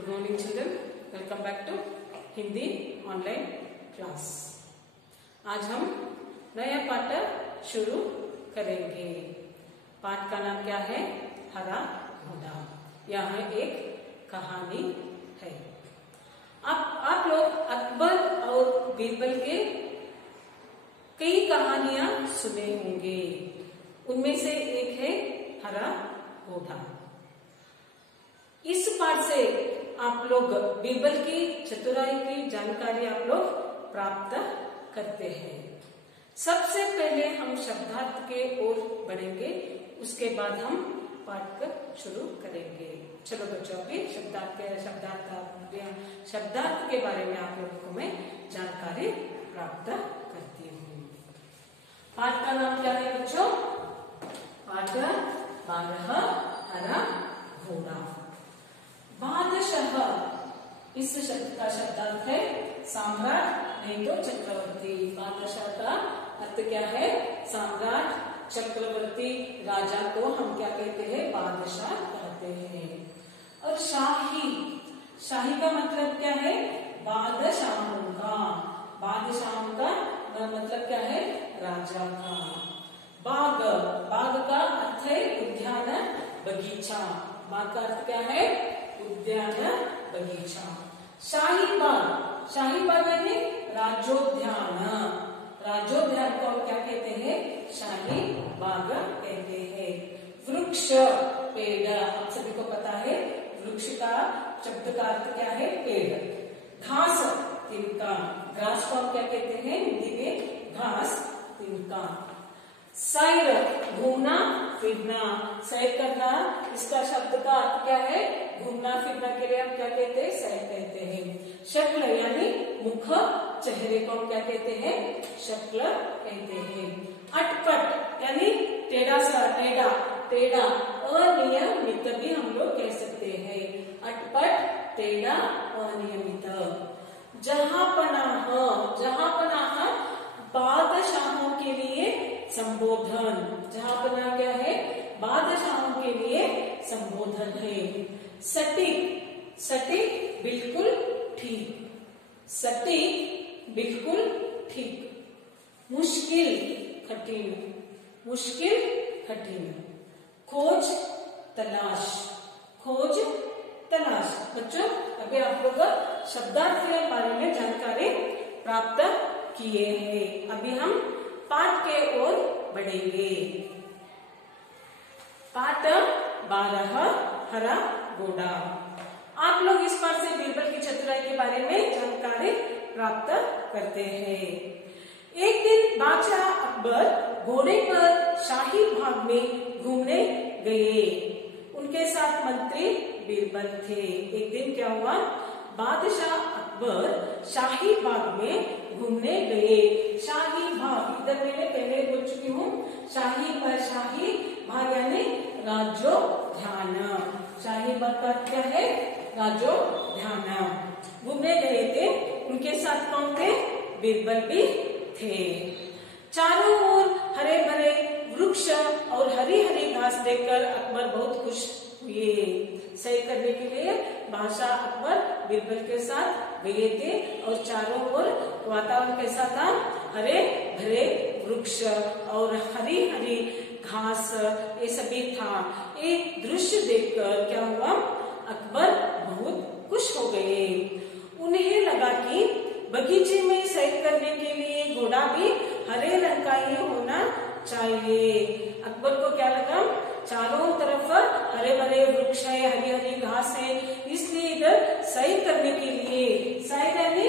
Good morning children, welcome back to Hindi online class. आज हम नया पाठ शुरू करेंगे। पाठ का नाम क्या है? हरा घोड़ा। यहाँ एक कहानी है। आप लोग अकबर और बीरबल के कई कहानियां सुने होंगे। उनमें से एक है हरा घोड़ा। इस पाठ से आप लोग बीरबल की चतुराई की जानकारी आप लोग प्राप्त करते हैं। सबसे पहले हम शब्दार्थ के ओर बढ़ेंगे, उसके बाद हम पाठ को शुरू करेंगे। चलो बच्चों, अभी शब्दार्थ के बारे में आप लोगों को मैं जानकारी प्राप्त करती हूँ। पाठ का नाम क्या है बच्चों? पाठ 12 हरा घोड़ा। बादशाह, इस शब्द का शब्दार्थ है सम्राट नहीं तो चक्रवर्ती। बादशाह का अर्थ क्या है? सम्राट, चक्रवर्ती, राजा को हम क्या कहते हैं? बादशाह कहते हैं। और शाही, शाही का मतलब क्या है? बादशाहों का। बादशाहों का मतलब क्या है? राजा का। बाग, बाग का अर्थ है उद्यान, बगीचा। बाग का अर्थ क्या है? उद्यान, बगीचा। शाही बाग, शाही बाग यानी राज्योद्यान। राज्योद्यान को क्या कहते हैं? शाही बाग कहते हैं। वृक्ष, पेड़, आप सभी को पता है वृक्ष का शब्द का अर्थ क्या है? पेड़। घास, तिनका, घास को आप क्या कहते हैं हिंदी में? घास, तिनका। सैर, घूमना फिरना, सैर करना, इसका शब्द का अर्थ क्या है? घूमना फिरना के लिए हम क्या कहते हैं? सैर कहते हैं। शक्ल यानी मुख, चेहरे को हम क्या कहते हैं? शक्ल कहते हैं। अटपट यानी टेढ़ा सा, टेढ़ा, टेढ़ा, अनियमित भी हम लोग कह सकते हैं। अटपट, टेढ़ा, अनियमित। जहांपनाह, जहांपनाह बादशाहों के लिए संबोधन। जहांपनाह क्या है? बादशाहों के लिए संबोधन है। सटीक, सटीक बिल्कुल ठीक, सटीक बिल्कुल ठीक। मुश्किल, कठिन, मुश्किल, कठिन। खोज, तलाश, खोज, तलाश। बच्चों, अभी आप लोग शब्दार्थ के बारे में जानकारी प्राप्त किए हैं। अभी हम पाठ के ओर बढ़ेंगे। पाठ 12 हरा घोड़ा। आप लोग इस पाठ से बीरबल की चतुराई के बारे में जानकारी प्राप्त करते हैं। एक दिन बादशाह अकबर घोड़े पर शाही बाग में घूमने गए। उनके साथ मंत्री बीरबल थे। एक दिन क्या हुआ? बादशाह अकबर शाही बाग में घूमने गए। शाही बाग, इधर मैंने पहले बोल चुकी हूँ, शाही बाग यानी राज्योद्यान। शाही बाग का क्या है? राज्योद्यान। घूमने गए थे, उनके साथ कौन थे? बीरबल भी थे। चारों ओर हरे भरे वृक्ष और हरी हरी घास देखकर अकबर बहुत खुश हुए। सैर करने के लिए बादशाह अकबर बीरबल के साथ गए थे और चारों ओर वातावरण कैसा था? हरे भरे वृक्ष और हरी हरी घास, ये सभी था। एक दृश्य देखकर क्या हुआ? अकबर बहुत खुश हो गए। उन्हें लगा कि बगीचे में सैर करने के लिए घोड़ा भी हरे रंग का ही होना चाहिए। अकबर को क्या लगा? चारों तरफ हरे भरे वृक्ष है, हरी हरी घास है, इसलिए इधर सैर करने के लिए, सैर यानी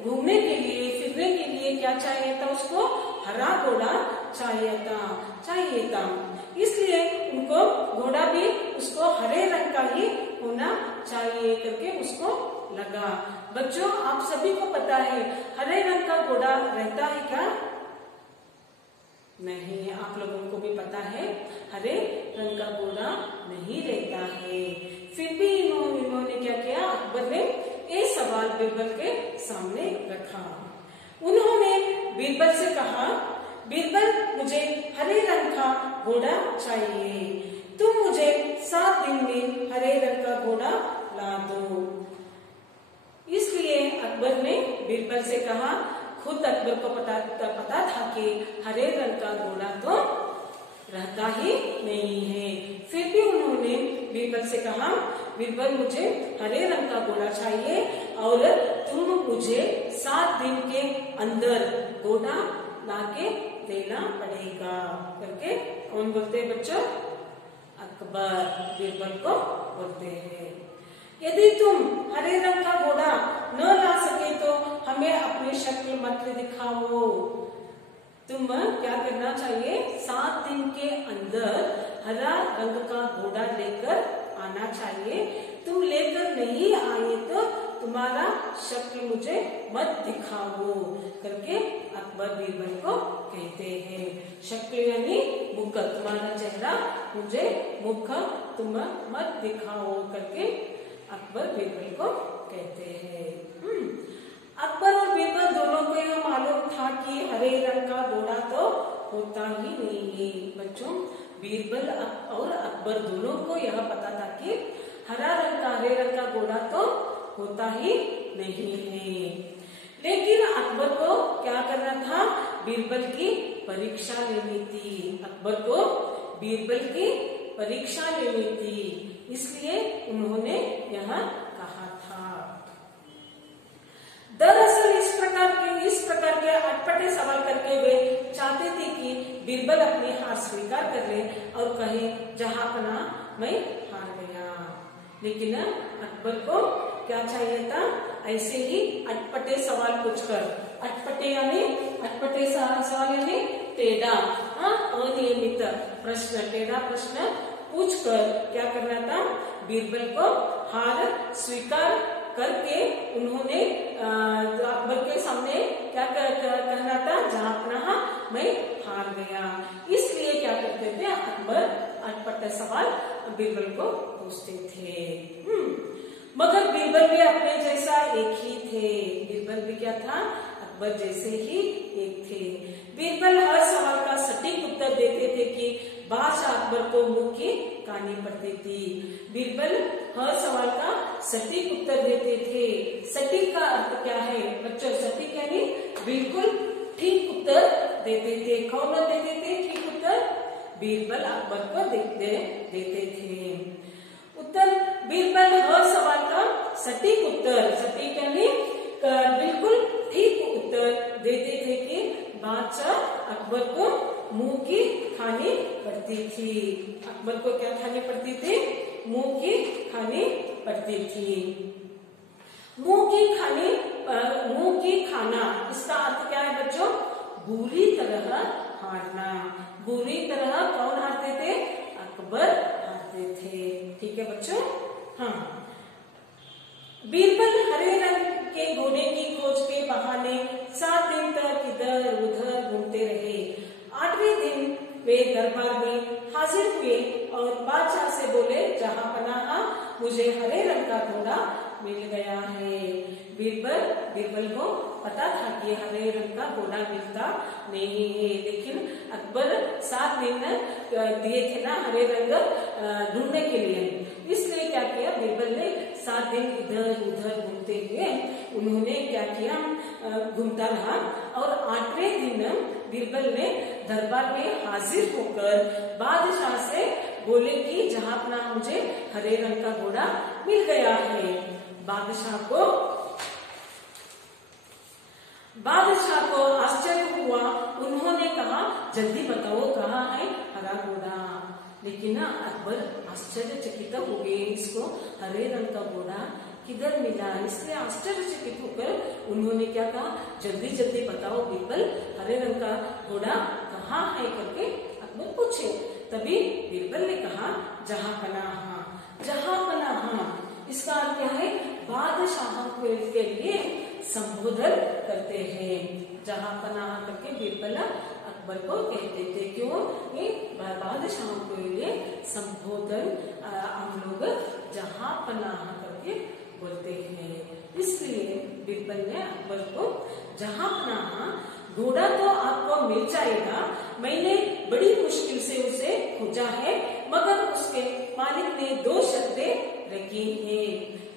घूमने के लिए, फिरने के लिए क्या चाहिए था उसको? हरा घोड़ा चाहिए था। इसलिए उनको घोड़ा भी उसको हरे रंग का ही होना चाहिए करके उसको लगा। बच्चों, आप सभी को पता है हरे रंग का घोड़ा रहता है क्या? नहीं, आप लोगों को भी पता है हरे रंग का घोड़ा नहीं रहता है। फिर भी इन्होंने क्या किया? अकबर ने एक सवाल बीरबल के सामने रखा। उन्होंने बीरबल से कहा, बीरबल, मुझे हरे रंग का घोड़ा चाहिए। तुम मुझे 7 दिन में हरे रंग का घोड़ा ला दो। बीरबल से कहा, खुद अकबर को पता था कि हरे रंग का घोड़ा तो रहता ही नहीं है। फिर भी उन्होंने बीरबल से कहा, बीरबल मुझे हरे रंग का घोड़ा चाहिए और तुम मुझे 7 दिन के अंदर घोड़ा लाके देना पड़ेगा करके कौन बोलते हैं बच्चों? अकबर बीरबल को बोलते हैं। यदि तुम हरे रंग का घोड़ा न ला सके तो हमें अपनी शक्ल मत दिखाओ। तुम क्या करना चाहिए? 7 दिन के अंदर हरा रंग का घोड़ा लेकर आना चाहिए। तुम लेकर नहीं आए तो तुम्हारा शक्ल मुझे मत दिखाओ करके अकबर बीरबल को कहते हैं। शक्ल यानी मुख, तुम्हारा चेहरा मुझे मुख तुम मत दिखाओ करके अकबर बीरबल को कहते हैं। अकबर और बीरबल दोनों को यह मालूम था कि हरे रंग का घोड़ा तो होता ही नहीं है। बच्चों, बीरबल और अकबर दोनों को यह पता था कि हरे रंग का घोड़ा तो होता ही नहीं है। लेकिन अकबर को क्या करना था? बीरबल की परीक्षा लेनी थी। अकबर को बीरबल की परीक्षा लेनी थी, इसलिए उन्होंने यह कहा था। दरअसल इस प्रकार के अटपटे सवाल करके वे चाहते थे कि बीरबल अपनी हार स्वीकार कर ले और कहे, जहांपना मैं हार गया। लेकिन अकबर को क्या चाहिए था? ऐसे ही अटपटे सवाल पूछकर, अटपटे सवाल यानी टेढ़ा, अनियमित प्रश्न, टेढ़ा प्रश्न पूछकर क्या करना था? बीरबल को हार स्वीकार करके उन्होंने अकबर के सामने क्या कहना था? जहांपना मैं हार गया। इसलिए क्या करते थे? अकबर अटपटे सवाल बीरबल को पूछते थे। मगर बीरबल भी अपने जैसा एक ही थे। बीरबल भी क्या था? अकबर जैसे ही एक थे। बीरबल हर सवाल का सटीक उत्तर देते थे कि बादशाह अकबर को मुंह की कहानी पड़ती थी। बीरबल हर सवाल का सटीक उत्तर देते थे। सटीक का अर्थ क्या है बच्चों? सटीक यानी बिल्कुल ठीक उत्तर देते थे। कौन देते थे ठीक उत्तर? बीरबल अकबर को देते थे उत्तर। बीरबल हर सवाल का सटीक उत्तर, सटीक यानी बिल्कुल ठीक उत्तर देते थे कि बादशाह अकबर को मुंह की खानी पड़ती थी। अकबर को क्या खानी पड़ती थी? मुंह की खानी पड़ती थी। मुंह की खाना, इसका अर्थ क्या है बच्चों? बुरी तरह हारना। बुरी तरह कौन हारते थे? अकबर हारते थे। ठीक है बच्चों? हाँ, बीरबल हरे रंग के घोड़े की खोज के बहाने 7 दिन तक इधर उधर घूमते रहे। 8वें दिन वे दरबार में हाजिर हुए और बादशाह से बोले, जहांपनाह मुझे हरे रंग का घोड़ा मिल गया है। बीरबल को पता था कि हरे रंग का घोड़ा मिलता नहीं है, लेकिन अकबर 7 दिन दिए थे ना हरे रंग ढूंढने के लिए। इसलिए क्या किया? बीरबल ने 7 दिन इधर उधर घूमते हुए उन्होंने क्या किया? घूमता रहा और 8वें दिन बीरबल ने दरबार में हाजिर होकर बादशाह से बोले कि जहांपनाह मुझे हरे रंग का घोड़ा मिल गया है। बादशाह को आश्चर्य हुआ। उन्होंने कहा, जल्दी बताओ कहाँ है हरा घोड़ा। लेकिन अकबर आश्चर्यचकित हो गए, इसको हरे रंग का घोड़ा किधर मिला। इसलिए आश्चर्यचकित होकर उन्होंने क्या कहा? जल्दी जल्दी बताओ बीरबल, हरे रंग का घोड़ा कहाँ है करके अकबर पूछे। तभी बीरबल ने कहा, जहांपनाह। इसका अर्थ क्या है? बादशाह के लिए संबोधन करते हैं। जहांपनाह करके बीरबल अकबर को कहते थे। क्यों? ये बादशाह के लिए संबोधन हम लोग जहांपनाह करके बोलते हैं। इसलिए बीरबल ने अकबर को, जहांपनाह घोड़ा तो आपको मिल जाएगा, मैंने बड़ी मुश्किल से उसे खोजा है, मगर उसके मालिक ने 2 शर्तें रखी हैं।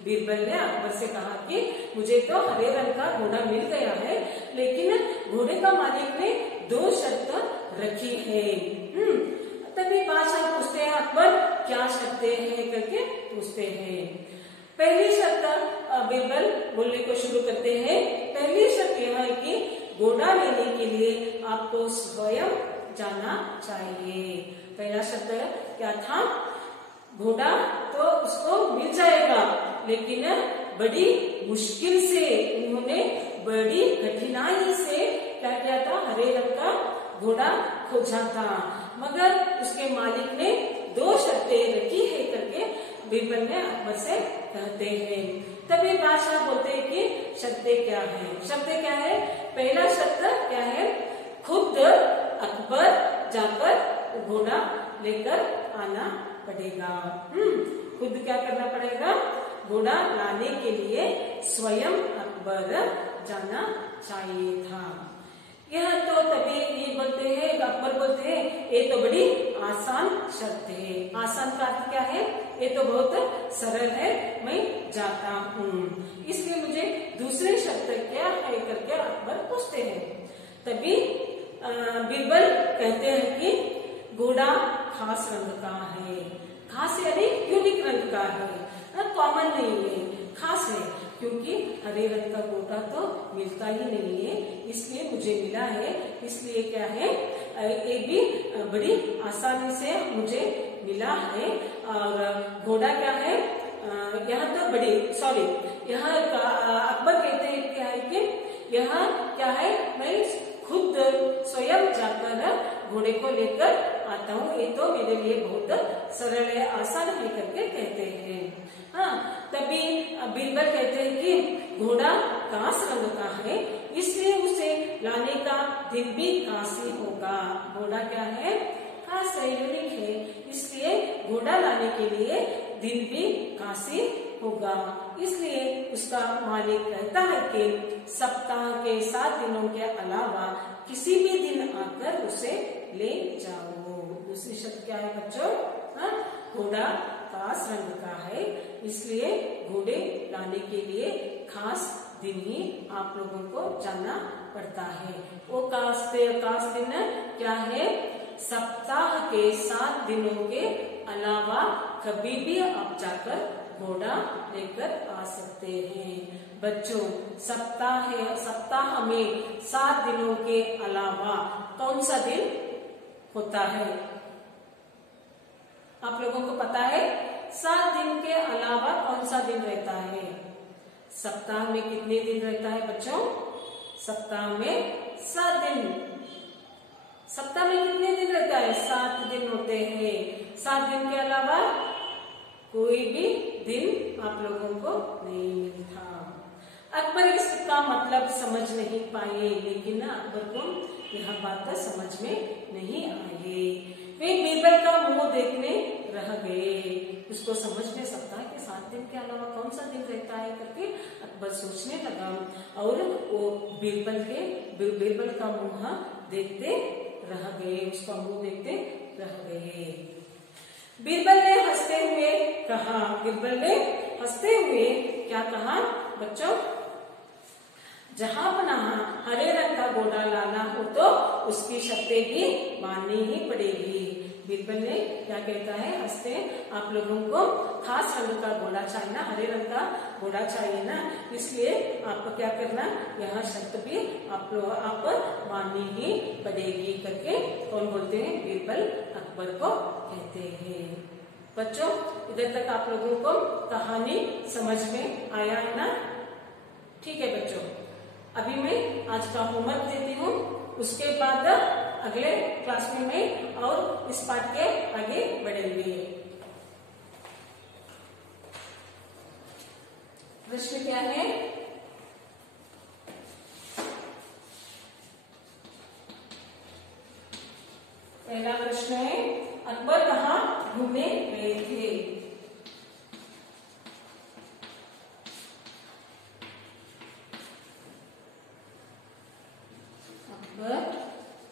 बीरबल ने अकबर से कहा कि मुझे तो हरे रंग का घोड़ा मिल गया है, लेकिन घोड़े का मालिक ने 2 शर्त रखी है। तभी बादशाह पूछते हैं अकबर क्या शर्तें हैं करके पूछते हैं। पहली शर्त बीरबल बोलने को शुरू करते हैं। पहली शर्त यह है कि घोड़ा लेने के लिए आपको स्वयं जाना चाहिए। पहला शर्त क्या था? घोड़ा तो उसको मिल जाएगा, लेकिन बड़ी मुश्किल से, उन्होंने बड़ी कठिनाई से क्या किया था? हरे रंग का घोड़ा खोजा था। मगर उसके मालिक ने 2 शर्तें रखी है करके बीरबल ने अकबर से कहते हैं। तभी बादशाह बोलते हैं कि शर्तें क्या है? शर्तें क्या है? पहला शर्त क्या है? खुद अकबर जाकर घोड़ा लेकर आना पड़ेगा। खुद क्या करना पड़ेगा? घोड़ा लाने के लिए स्वयं अकबर जाना चाहिए था। यह तो तभी ये बोलते हैं, अकबर बोलते हैं ये तो बड़ी आसान शर्त है। आसान का अर्थ क्या है? ये तो बहुत सरल है, मैं जाता हूँ, इसलिए मुझे दूसरी शर्त क्या है करके अकबर पूछते हैं। तभी बीरबल कहते हैं कि घोड़ा खास रंग का है। खास यानी यूनिक रंग का है, कॉमन नहीं है, खास है, क्योंकि हरे रंग का घोड़ा तो मिलता ही नहीं है, इसलिए मुझे मिला है। इसलिए क्या है, ये भी बड़ी आसानी से मुझे मिला है। और घोड़ा क्या है, यहाँ तो यहाँ अकबर कहते हैं क्या है कि यहाँ क्या है, मैं खुद स्वयं जाकर घोड़े को लेकर आता हूँ, ये तो मेरे लिए बहुत सरल है, आसान है करके कहते हैं। तभी बीरबल कहते हैं कि घोड़ा कांस रंग का है, इसलिए उसे लाने का दिन भी कांसी होगा। घोड़ा क्या है? खास है, यूनिक है, इसलिए घोड़ा लाने के लिए दिन भी कांसी होगा। इसलिए उसका मालिक कहता है कि सप्ताह के 7 दिनों के अलावा किसी भी दिन आकर उसे ले जाओ। दूसरी शर्त क्या है बच्चों? घोड़ा खास रंग का है, इसलिए घोड़े लाने के लिए खास दिन ही आप लोगों को जाना पड़ता है। वो खास दिन क्या है? सप्ताह के 7 दिनों के अलावा कभी भी आप जाकर घोड़ा लेकर आ सकते हैं। बच्चों, सप्ताह में 7 दिनों के अलावा कौन सा दिन होता है? आप लोगों को पता है 7 दिन के अलावा कौन सा दिन रहता है? सप्ताह में कितने दिन रहता है बच्चों? सप्ताह में 7 दिन। सप्ताह में कितने दिन रहता है? 7 दिन होते हैं। 7 दिन के अलावा कोई भी दिन आप लोगों को नहीं मिलता। अकबर इसका मतलब समझ नहीं पाए, लेकिन अकबर को यह बात समझ में नहीं आई। वे बीरबल का मुंह देखने रह गए। उसको समझ में सकता है कि 7 दिन के अलावा कौन सा दिन रहता है करके अकबर सोचने लगा, और वो बीरबल का मुंह देखते रह गए, उसका मुंह देखते रह गए। बीरबल ने हंसते हुए कहा, बीरबल ने हंसते हुए क्या कहा बच्चों? जहां अपना हरे रंग का घोड़ा लाना हो तो उसकी शर्तें भी माननी ही पड़ेगी। बीरबल ने क्या कहता है, हंसते, आप लोगों को खास रंग का घोड़ा चाहिए ना, हरे रंग का घोड़ा चाहिए ना, इसलिए आपको क्या करना, यह शर्त भी आप माननी ही पड़ेगी करके कौन बोलते हैं? बीरबल अकबर को कहते हैं। बच्चों, इधर तक आप लोगों को कहानी समझ में आया है ना? ठीक है बच्चों, अभी मैं आज का होमवर्क देती हूँ, उसके बाद अगले क्लास में मैं और इस पाठ के आगे बढ़ेंगे। प्रश्न क्या है? पहला प्रश्न है, अकबर कहाँ घूमने गए थे? अकबर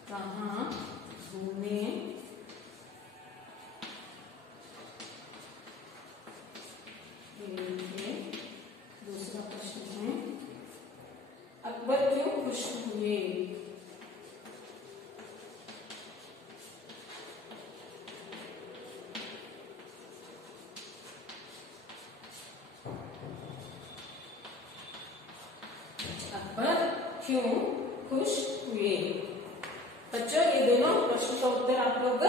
कहाँ घूमने गए थे? क्यों खुश हुए। बच्चों ये दोनों प्रश्न का उत्तर आप लोग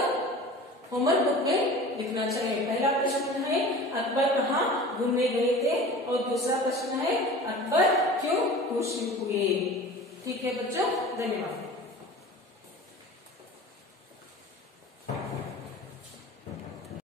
होमवर्क बुक में लिखना चाहिए। पहला प्रश्न है अकबर कहाँ घूमने गए थे और दूसरा प्रश्न है अकबर क्यों खुश हुए। ठीक है बच्चों, धन्यवाद।